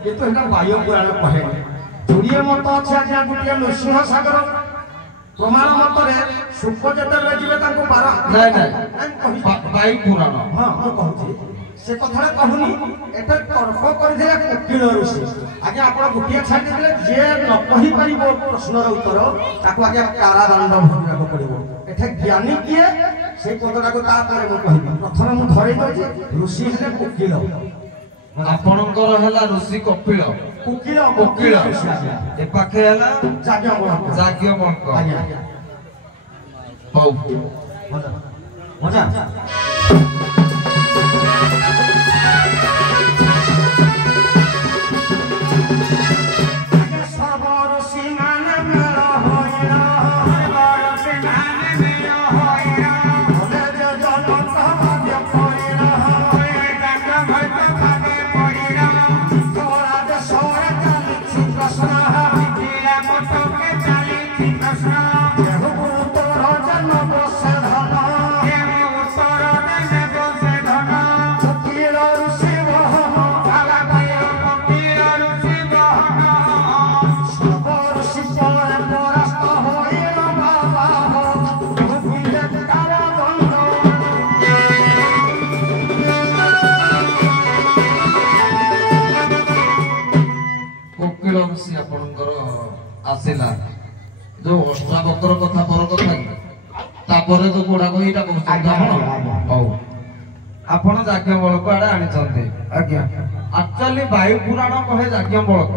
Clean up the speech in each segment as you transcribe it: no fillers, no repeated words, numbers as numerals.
ये तो है वायु पुराण कहे जोड़िए मत अच्छे आज गोटे नृसिंह सागर प्रमाण मत शुक जिते जी वायु पुराण हाँ मुझे कहूँ से कथा कहूनी एटा तर्क करथिले कोकिल ऋषि आगे आपण गोटे छाड़ी देले जे न कहि परिबो प्रश्नर उत्तर ताको आगे कारादंड भोगବାକୁ पड़िबो एठा ज्ञानी किए से पदटा को तापर मु कहिबी प्रथम मु धरै दछि ऋषि हेले कोकिल आपणकर हैला ऋषि कपिल कोकिल कोकिल ए पाखे हैला जाग्यवल्क आज्ञा हौ मजा आसिला जो अष्टावक्र कथा पर कथा तापरे तो कोडा को एटा कहू हौ आपण जाग्यवल्क आडे आनी चंते आज्ञा एक्चुअली वायु पुराण कहे जाग्यवल्क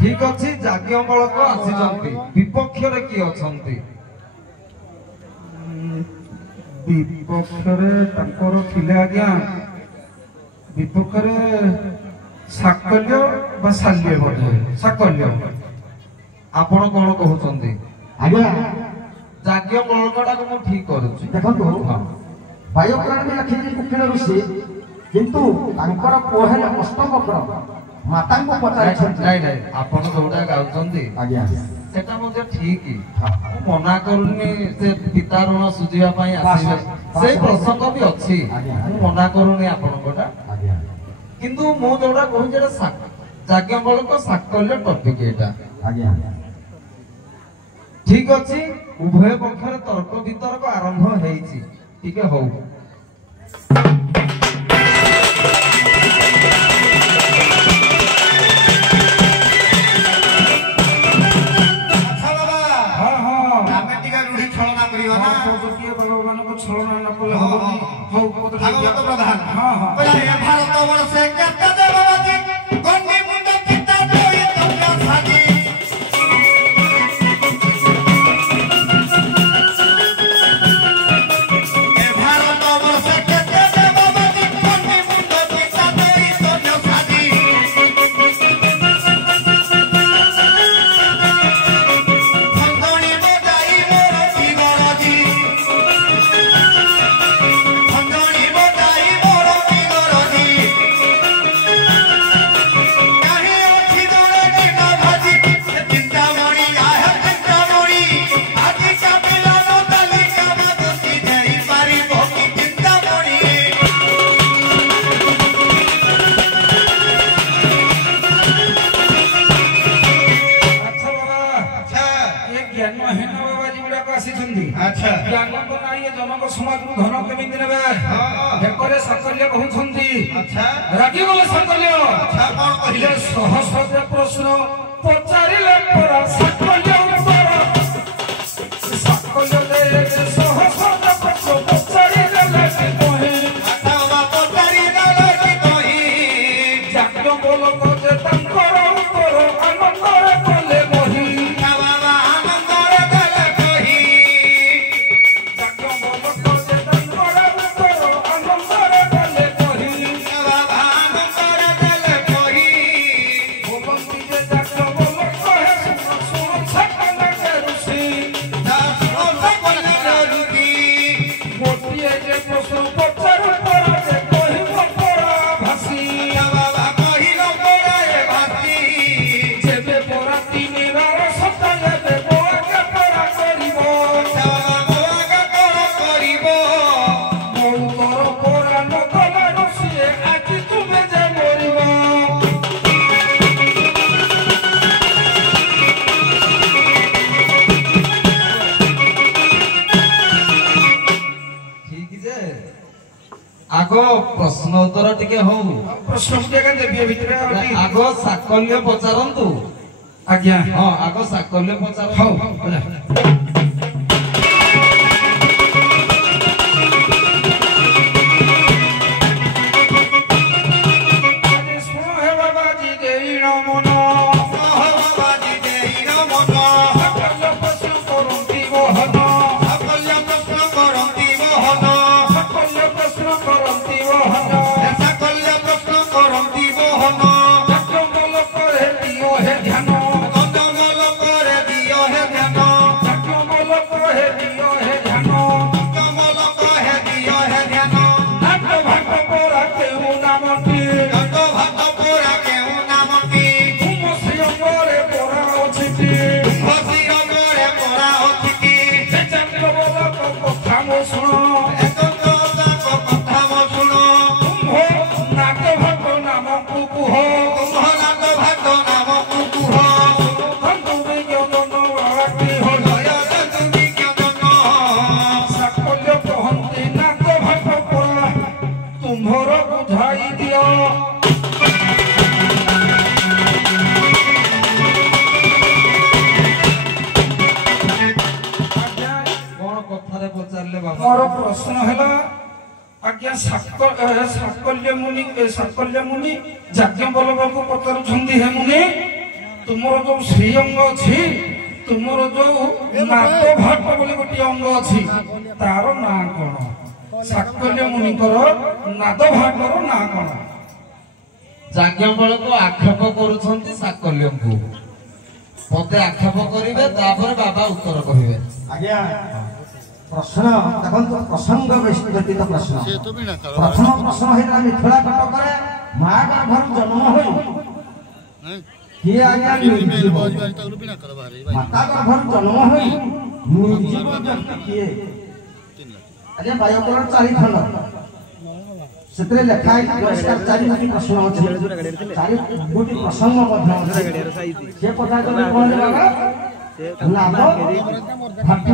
ठीक अछि जाग्यवल्क आसी चंती विपक्ष रे की अछंती विपक्ष रे तकर थिले आज्ञा विपक्ष रे साकल्य बा साल्य बोले साकल्य आपण कोन कहउचंती आज्ञा जाग्यवल्कटा को मु ठीक करूची देखंतु वायु पुराण में लिखि कोकिल ऋषि किंतु तांकर कोहेले अष्टवक्र माता को पचारे नहीं नहीं आपण जोडा गाउचंती आज्ञा सेटा मध्ये ठीक मना करूनी से पिता ऋण सुझिया पई आसी से प्रसंग भी अछि मना करूनी आपण कोटा आज्ञा किंतु मु जोडा कहू जेटा जाग्यवल्क साकल्य टॉपिक एटा आज्ञा ठीक अछि उभय पक्षर तर्क वितर्क आरंभ हेछि ठीक है हौ भागवत प्रधान भारत वर्ष केते देवती गंडी मुंड पिता दोई तुमका साजी ए भारत वर्ष केते देवती गंडी मुंड पिता दोई तुमका साजी फंगणी बजाई मोर जीवराजी फंगणी बजाई मोर जीवराजी ସାକଲ୍ୟ କହୁଛନ୍ତି ଆଚ୍ଛା ରାଗିଗଲେ ସାକଲ୍ୟ ଆଚ୍ଛା କଣ କହିଲେ ସହସ୍ର ପ୍ରଶ୍ନ ପଚାରିଲେ ପରା ସାକଲ୍ୟ ଉତ୍ତର ସାକଲ୍ୟ ଦେଲେ ସହସ୍ର ପ୍ରଶ୍ନ ପଚାରିଲେ କହି ଆଚ୍ଛା ବାବା ପଚାରି ଦେଲେ କି କହି ଯାଜ୍ଞ ବୋଲକ ଯେ ତାଙ୍କର ଉତ୍ତର ଆନନ୍ଦରେ କଲେ ବହି ବାବା ଆନନ୍ଦରେ ଦେଲେ କହି ଯାଜ୍ଞ ବୋଲକ ଯେ ତାଙ୍କର ଉତ୍ତର ଆନନ୍ଦରେ କଲେ ବହି ବାବା ଆନନ୍ଦରେ ଦେଲେ କହି ଭଗବନ୍ତୀ ଯେ ଯାଜ୍ଞ ବୋଲକ ହେ ଶୁଣ ସାକଲ୍ୟ ଋଷି ଗୋଟିଏ ଯେ ପ୍ରଶ୍ନ ପଚାରୁ ପରା ଯେ କହିବ ପରା ଭାଷୀ ଯେବେ ପରା ତିନି ବାର ସତ ଯେବେ ବୋଆକେ ପରା କରିବ ମଉତର ପରା ନ କଲା ଋଷିଏ ଆଜି ତୁମେ ଯେ ମରିବ ଠିକ ଯେ ଆଗ ପ୍ରଶ୍ନ ଉତ୍ତର ଟିକେ ହଉ ପ୍ରଶ୍ନ ଟିକେ ଦେବି ଏ ଭିତରେ ଆଉ ଟିକେ ଆଗ ସାକଲ୍ୟ ପଚାରନ୍ତୁ ଆଜ୍ଞା ହଁ ଆଗ ସାକଲ୍ୟ ହଉ ପଚାରନ୍ତୁ ଶୁଣ ହେ ବାବାଜୀ ଦେଇଣ ମନ ସାକଲ୍ୟ ପ୍ରଶ୍ନ କରନ୍ତି ବହନ ସାକଲ୍ୟ ପ୍ରଶ୍ନ କରନ୍ତି ବହନ ଯାଜ୍ଞ ବୋଲକ ହେ ଦିଅ ହେ ଧ୍ୟାନ ଯାଜ୍ଞ ବୋଲକ ହେ ଦିଅ ହେ ଧ୍ୟାନ ନାଟ ଭାଟ ପରା କେଉଁ ନାମଟି ତୁମ ଶ୍ରୀଅଙ୍ଗରେ ପରା ଅଛିଟି ସେ ଯାଜ୍ଞ ବୋଲକ କଥା ମୋ ଶୁଣ ତୁମ୍ଭ ନାଟ ଭାଟ ନାମକୁ କୁହ ବନ୍ଧୁ ବିଜ୍ଞାନ ବାଟି ହଲ ସାକଲ୍ୟ କହନ୍ତି ନାଟ ଭାଟ ପରା ତୁମ୍ଭର ବୁଝାଇ ଦିଅ ଆଜ୍ଞା କଣ କଥାରେ ପଚାରିଲେ ବାବା ମୋର ପ୍ରଶ୍ନ ହେଲା ଆଜ୍ଞା ସାକଲ୍ୟ ମୁନି ଯାଜ୍ଞ ବଲ୍ଲଭଙ୍କୁ ପଚାରୁଛନ୍ତି ହେ ମୁନି ତୁମର ଯୋଉ ଶ୍ରୀଅଙ୍ଗ ଅଛି ତୁମର ଯୋଉ ନାଟ ଭାଟ ବୋଲି ଗୋଟିଏ ଅଙ୍ଗ ଅଛି ତାର ନାଁ କଣ ସାକଲ୍ୟ ମୁନିଙ୍କର ନାଦ ଭାଟର ନାଁ କଣ ଯାଜ୍ଞ ବେଳକୁ ଆକ୍ଷେପ କରୁଛନ୍ତି ସାକଲ୍ୟଙ୍କୁ ପଦେ ଆକ୍ଷେପ କରିବେ ତାପରେ ବାବା ଉତ୍ତର କହିବେ ଆଜ୍ଞା ପ୍ରଶ୍ନ ଦେଖନ୍ତୁ ପ୍ରସଙ୍ଗ ବ୍ୟତୀତ ପ୍ରଶ୍ନ ପ୍ରଥମ ପ୍ରଶ୍ନ ହେଇଥିଲା ମିଥିଳା କଟକରେ ମା ଗର୍ଭରୁ ଜନ୍ମ ହୋଇ କିଏ ଆଜ୍ଞା ନିର୍ଜୀବ ମାତା ଗର୍ଭରୁ ଜନ୍ମ ହୋଇ ନିର୍ଜୀବ ବ୍ୟକ୍ତି କିଏ ଆଜ୍ଞା ବାୟୁକରଣ 4 ଖଣ୍ଡ ସେଥିରେ ଲେଖା ହେଇଛି ପରିଷ୍କାର 4ଟି ପ୍ରଶ୍ନ ଅଛି 4ଟି ପ୍ରସଙ୍ଗ ମଧ୍ୟ ଅଛି ସେ ପଚାରିଲେ କଣ ବାବା ନାଦ ଭାଟ୍ୟ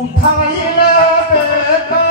উঠাইলে বেকা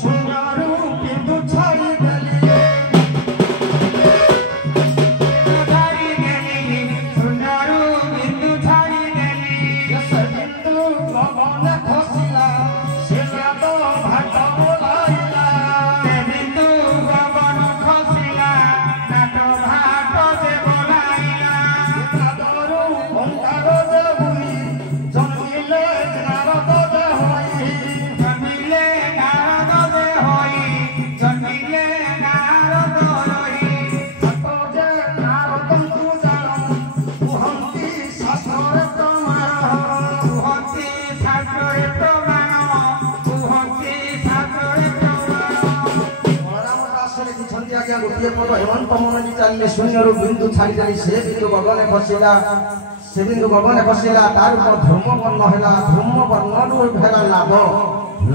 ସୁନାରୁ ବିନ୍ଦୁ ଛାଡ଼ିଦେଲି ସୁନାରୁ ବିନ୍ଦୁ ଛାଡ଼ିଦେଲି ସେ ବିନ୍ଦୁ ଗଗନ ଖସିଲା ସେ ନାଦ ଭାଟ ବୋଲାଇଲା ସେ ବିନ୍ଦୁ ଗଗନ ଖସିଲା ନାଦ ଭାଟ ସେ ବୋଲାଇଲା ନାଦରୁ ଓଙ୍କାର ଦେହୁଇ ଜନ୍ମିଲେ ନାରଦ ଦେହଇ ଜନ୍ମିଲେ ନାରଦ ଦେହଇ ଜନ୍ମିଲେ ନାରଦ ରହି ସତ ଯେ ନାରଦଙ୍କୁ ଜାଣ କୁହନ୍ତି ଶାସ୍ତ୍ରରେ ପ୍ରମାଣ କୁହନ୍ତି ଶାସ୍ତ୍ରରେ ପ୍ରମାଣ କୁହନ୍ତି ଶାସ୍ତ୍ରରେ ପ୍ରମାଣ ବଳରାମ ଦାସ ଲେଖିଛନ୍ତି ଆଜ୍ଞା ଗୋଟିଏ ପଦ ହେମନ୍ତ ମନଟି ଚାଲିଲେ ଶୂନ୍ୟରୁ ବିନ୍ଦୁ ଛାଡ଼ିଦେଲି ସେ ବିନ୍ଦୁ ଗଗନେ ଖସିଲା ସେ ବିନ୍ଦୁ ଗଗନେ ଖସିଲା ତାର ଉପର ଧୂମ ବର୍ଣ୍ଣ ହେଲା ଧୂମ ବର୍ଣ୍ଣରୁ ହେଲା ନାଦ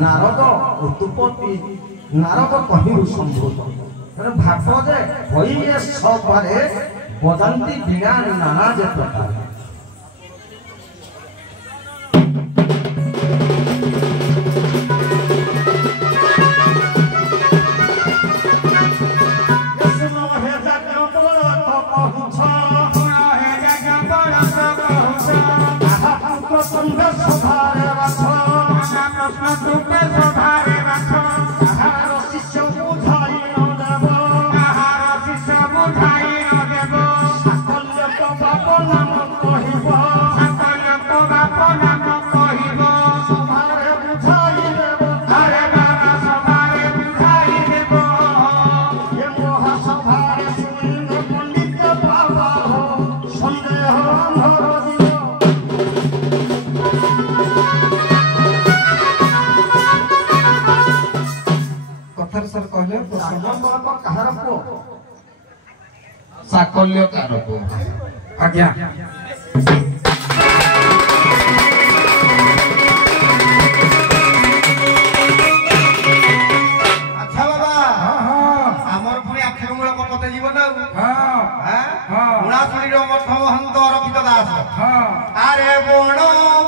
ନାରଦ ଉତ୍ପତ୍ତି ନାରଦ କହିରୁ ସମ୍ଭୂତ ତେଣୁ ଭାବ ଯେ ହଇଏ ସବାରେ ବଦନ୍ତି ବିନା ନାନା ଯେ ପ୍ରକାର ସାକଲ୍ୟ କାରକ ଆଜ୍ଞା ଆଚ୍ଛା ବାବା ଆମର ପୁଣି ଆକ୍ଷେପ ମୂଳକ ପଦେ ଯିବ ନା ଉଣାଶୁଣୀର ମଠ ମହନ୍ତ ରକ୍ଷିତ ଦାସ ଆରେ ବଣ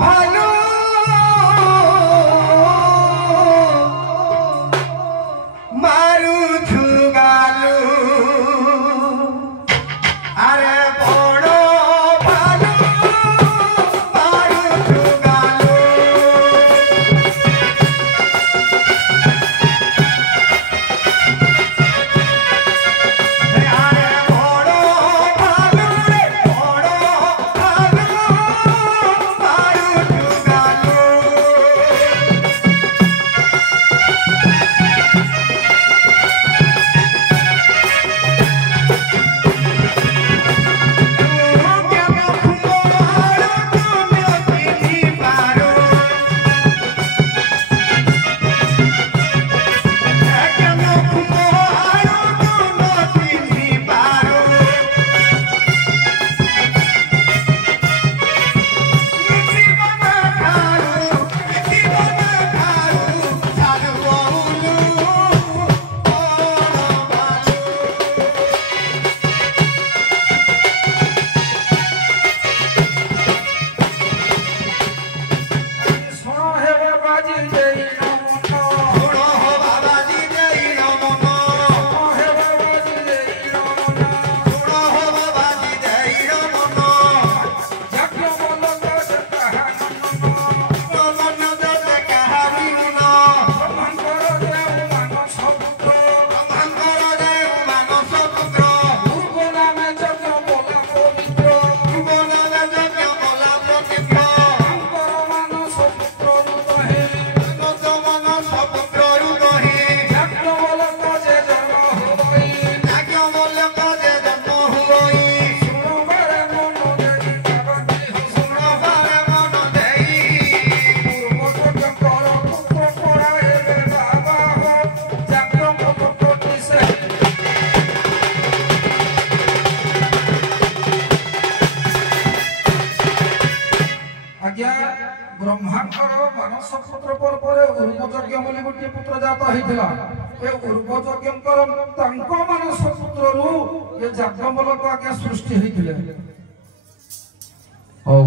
ଭାଲୁ ମାରୁଛୁ ଗାଲୁ আরে বড় ভালো মারুছু গালু আরে বড় ভালো রে বড় ভালো মারুছু গালু ବ୍ରହ୍ମାଙ୍କର ମାନସ ପୁତ୍ର ପରେ ଉର୍ମଯଜ୍ଞ ବୋଲି ଗୋଟିଏ ପୁତ୍ର ଜାତ ହେଇଥିଲା। ଏ ଉର୍ମଯଜ୍ଞଙ୍କର ତାଙ୍କ ମାନସ ପୁତ୍ରରୁ ଏ ଯାଜ୍ଞବଲ୍ଲଭ ଆଜ୍ଞା ସୃଷ୍ଟି ହେଇଥିଲେ। ହଉ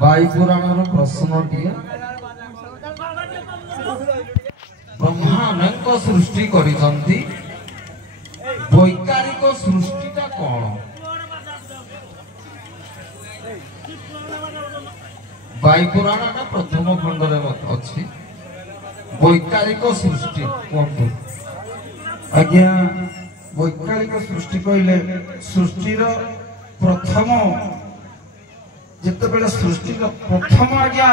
ବାଇ ପୁରାଣର ପ୍ରଶ୍ନଟିଏ ବ୍ରହ୍ମା ଅନେକ ସୃଷ୍ଟି କରିଛନ୍ତି, ବୈକାରିକ ସୃଷ୍ଟିଟା କଣ? ବାୟୁପୁରାଣଟା ପ୍ରଥମ ଖଣ୍ଡରେ ଅଛି। ବୈକାରିକ ସୃଷ୍ଟି କୁହନ୍ତୁ। ଆଜ୍ଞା, ବୈକାରିକ ସୃଷ୍ଟି କହିଲେ ସୃଷ୍ଟିର ପ୍ରଥମ, ଯେତେବେଳେ ସୃଷ୍ଟିର ପ୍ରଥମ ଆଜ୍ଞା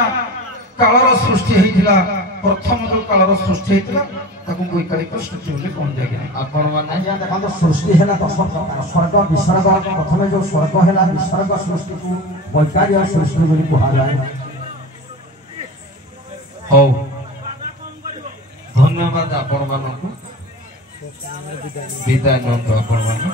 କାଳର ସୃଷ୍ଟି ହେଇଥିଲା, ପ୍ରଥମ ଯୋଉ କାଳର ସୃଷ୍ଟି ହେଇଥିଲା ତାକୁ ବୈକାରିକ ସୃଷ୍ଟି ବୋଲି କୁହନ୍ତି। ଆଜ୍ଞା ଆପଣମାନେ ଆଜ୍ଞା ଦେଖନ୍ତୁ ସୃଷ୍ଟି ହେଲା 10 ପ୍ରକାର। ସ୍ୱର୍ଗ ବିସର୍ଗ, ପ୍ରଥମେ ଯୋଉ ସ୍ୱର୍ଗ ହେଲା ବିସର୍ଗ ସୃଷ୍ଟିକୁ ବୈକାରିକ ସୃଷ୍ଟି ବୋଲି କୁହାଯାଏ। ହଉ, ଧନ୍ୟବାଦ ଆପଣମାନଙ୍କୁ। ବିଦାୟ ନିଅନ୍ତୁ ଆପଣମାନେ।